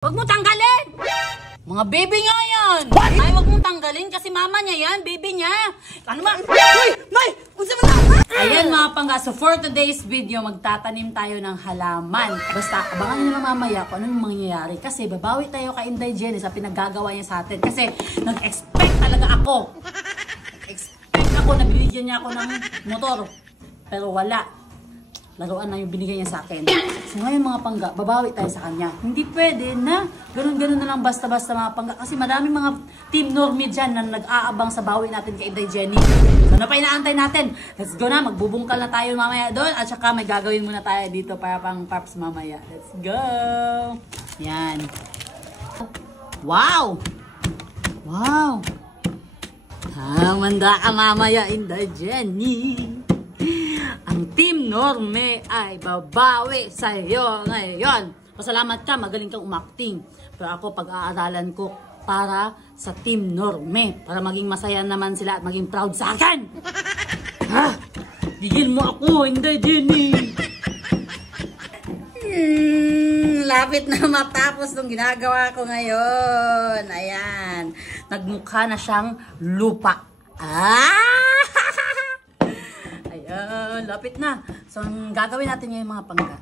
Huwag mo tanggalin! Mga baby niya yan! What? Ay, huwag mong tanggalin kasi mama niya yan, baby niya. Ano ba? Uy! May! Unsa mo na? Ayan mga pangga, so for today's video, magtatanim tayo ng halaman. Basta, abangan nyo na mamaya kung anong mangyayari. Kasi babawi tayo kay Inday Jenny sa pinaggagawa niya sa atin. Kasi nag-expect talaga ako. Nag-expect ako na binigyan niya ako ng motor. Pero wala. Laruan na yung binigay niya sa akin. So ngayon mga pangga, babawi tayo sa kanya. Hindi pwede na ganun-ganun na lang basta-basta mga pangga. Kasi maraming mga team normie dyan na nag-aabang sa bawi natin kay Inday Jenny. So na pa inaantay natin. Let's go na, magbubungkal na tayo mamaya doon. At saka may gagawin muna tayo dito para pang paps mamaya. Let's go! Yan. Wow! Wow! Manda ka mamaya, Inday Jenny. Ang Team Norme ay babawi sa iyo ngayon. Pasalamat ka, magaling kang umakting. Pero ako pag-aaralan ko para sa Team Norme. Para maging masaya naman sila at maging proud sa akin. Ha? Digil mo ako, hindi Jenny. Lapit na matapos nung ginagawa ko ngayon. Ayan. Nagmukha na siyang lupa. Ayan, lapit na. So, ang gagawin natin ngayon mga pangga,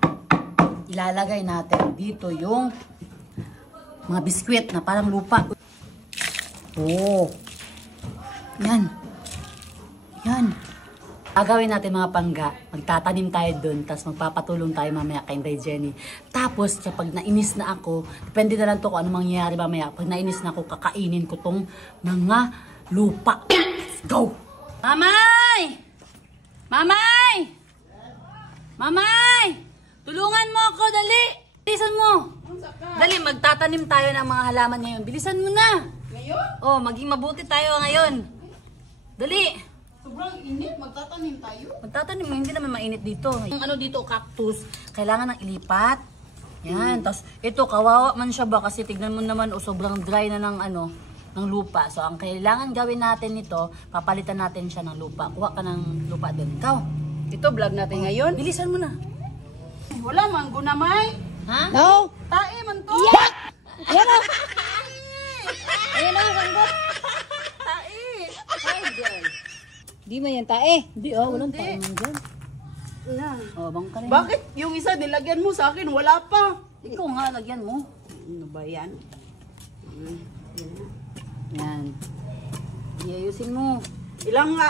ilalagay natin dito yung mga biskwit na parang lupa. Oh. Yan. Yan. Gagawin natin mga pangga, magtatanim tayo dun, tapos magpapatulong tayo mamaya kay Inday Jenny. Tapos, kapag nainis na ako, depende na lang to kung ano mangyayari mamaya. Pag nainis na ako, kakainin ko tong mga lupa. Let's go! Mamay! Mamay! Mamay! Tulungan mo ako, dali! Bilisan mo! Dali, magtatanim tayo ng mga halaman ngayon. Bilisan mo na! Ngayon? Oh, maging mabuti tayo ngayon. Dali! Sobrang init, magtatanim tayo. Magtatanim, hindi naman mainit dito. Yung ano dito, cactus, kailangan ng ilipat. Yan, tapos ito, kawawa man siya ba? Kasi tignan mo naman, sobrang dry na ng ano, ng lupa. So, ang kailangan gawin natin nito, papalitan natin siya ng lupa. Kuha ka ng lupa din. Ikaw. Ito, vlog natin ngayon. Bilisan mo na. Wala man, gunamay. Ha? No! Tae man to. What? Ayan o! Ayan o, sanggo! Tae. Ay, girl. Di man yan tae. Hindi, oh. Walang tayo man dyan. Na. Oh, bang ka rin. Bakit yung isa nilagyan mo sa akin, wala pa? Ikaw nga, lagyan mo. Ano ba yan? Yan. Iayusin mo. Ilang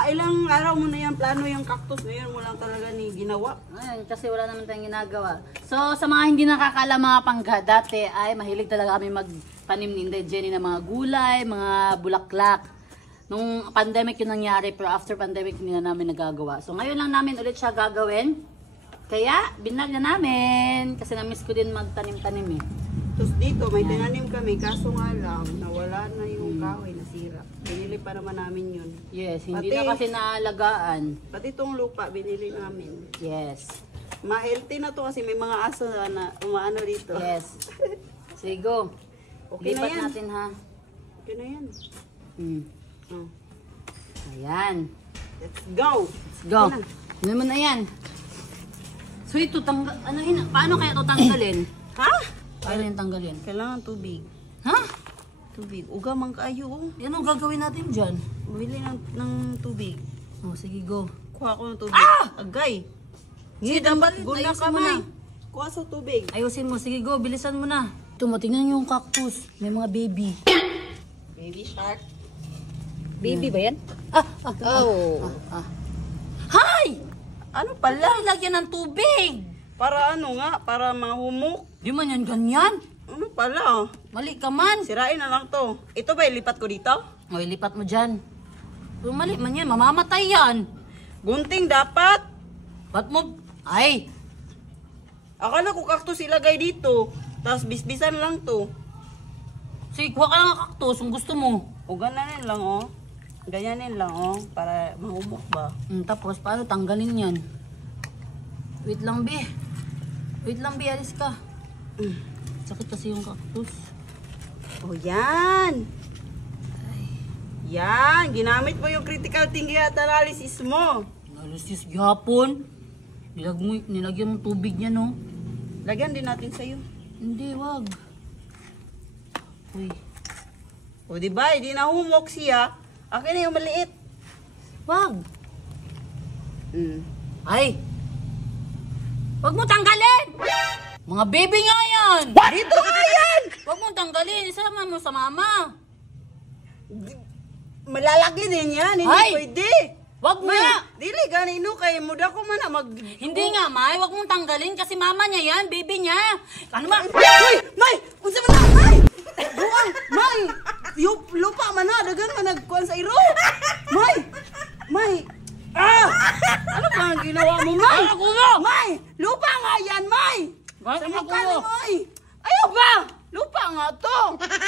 araw mo na yan plano yung cactus na yan, mo lang talaga ni ginawa. Ayan, kasi wala naman tayong ginagawa. So, sa mga hindi nakakaalam mga pangga, dati ay mahilig talaga kami magtanim ni Inday Jenny ng mga gulay, mga bulaklak. Nung pandemic yun nangyari, pero after pandemic hindi na namin nagagawa. So, ngayon lang namin ulit siya gagawin. Kaya, binag na namin. Kasi na-miss ko din magtanim-tanim eh. Tapos dito, may tinanim kami, kaso nga lang, nawala na yung kahoy, nasira. Binili pa naman namin yun. Yes, hindi Pati- na kasi naalagaan. Pati itong lupa, binili namin. Yes. Ma-healthy na to kasi may mga aso na umaano dito. Yes. Sige, go. Okay na Lipat yan. natin ha. Okay na yan. Hmm. Oh. Ayan. Let's go! Let's go. Ano mo na yan? So ito, ano yun? Paano kaya ito tanggalin? Ha? Paano yung tanggalin? Kailangan tubig. Ha? Tubig. Uga man kaayo. Oh. Yan ang gagawin natin dyan. Bumili ng tubig. Oh, sige, go. Kuha ko ng tubig. Ah! Agay! Sige, dapat Guna ayusin ka mo na. man. Kuha sa tubig. Ayusin mo. Sige, go. Bilisan mo na. Ito mo, tingnan yung cactus. May mga baby. Baby shark. Baby ba yan? Oh. Hay! Ano pala? Lagyan ng tubig. Para ano nga? Para mahumok. Di man yan ganyan. Ano pala? Mali ka man. Sirain na lang to. Ito ba ilipat ko dito? O, ilipat mo dyan. Kung mali man yan, mamamatay yan. Gunting dapat. Ba't mo... Ay! Akala ko cactus ilagay dito. Tapos bisbisan lang to. Sige, kuha ka lang ng cactus kung gusto mo. O gananin lang oh. Ganyanin lang oh. Para mahumok ba? Tapos, paano tanggalin yan? Wait lang, Bi. Wait lang, Bi. Alis ka. Sakit kasi yung cactus. Oh yan. Yan. Ginamit mo yung critical thinking at analysis mo. Analysis gihapon. Nilagyan mo tubig niya, no? Lagyan din natin sa'yo. Hindi, wag. Uy. O diba, hindi na humok siya. Akin na yung maliit. Wag. Mm. Ay. Wag mo tanggalin. Mga baby nga yan. Dito nga yan! Wag mo tanggalin. Isama mo sa mama. Malalaki din yan, hindi Ay! pwede. Wag May, nga. dili ganino kay muda ko man na mag... Hindi nga, May. Wag mong tanggalin kasi mama niya yan. Baby niya. Ano ba? Uy! May! Unsa man na, May! Buang! May! Lupa man na, dagan man nagkuhan sa iro! May! May! Ah! Ano ba ang ginawa mo, May? Ay, kulo! May! Lupa nga yan, May! Ay, Sa ano, mukha kulo? ni May! Ayaw ba? Lupa nga to!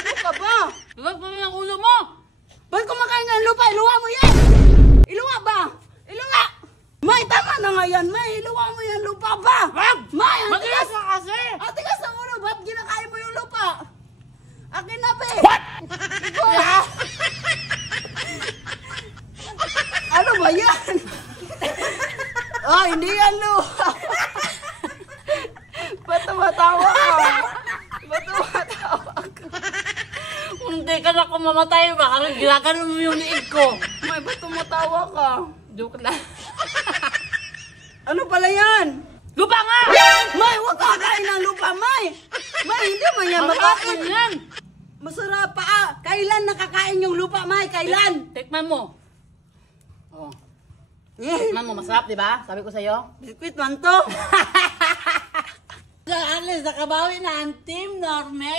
Lupa ba? Wag pa rin ang ulo mo. Ba't kumakain ng lupa? Iluwa mo yan! Iluwa ba? Iluwa! May, tama na nga yan, May! Iluwa mo yan, lupa ba? Wag! May, ang Matigas tigas! ka kasi. Ang tigas ng ulo, ba't ginakain mo yung lupa? Akin na, be! What? Ano ba yan? Ah, hindi yan lupa! Ba't tumatawa ka? Ba't tumatawa ka? Hindi ka na kumamatay. Baka ginaganon mo yung liig ko. May, ba't tumatawa ka? Joke lang. Ano pala yan? Lupa nga! May, huwag kakain ng lupa, May! May, hindi mo yan Masarap makain. yan. Masarap pa. Ah. Kailan nakakain yung lupa, May? Kailan? Tikman mo. Oh. Eh, Tikman mo. Masarap, di ba? Sabi ko sa'yo. biskuit man to. At least nakabawi na ang Team Norme.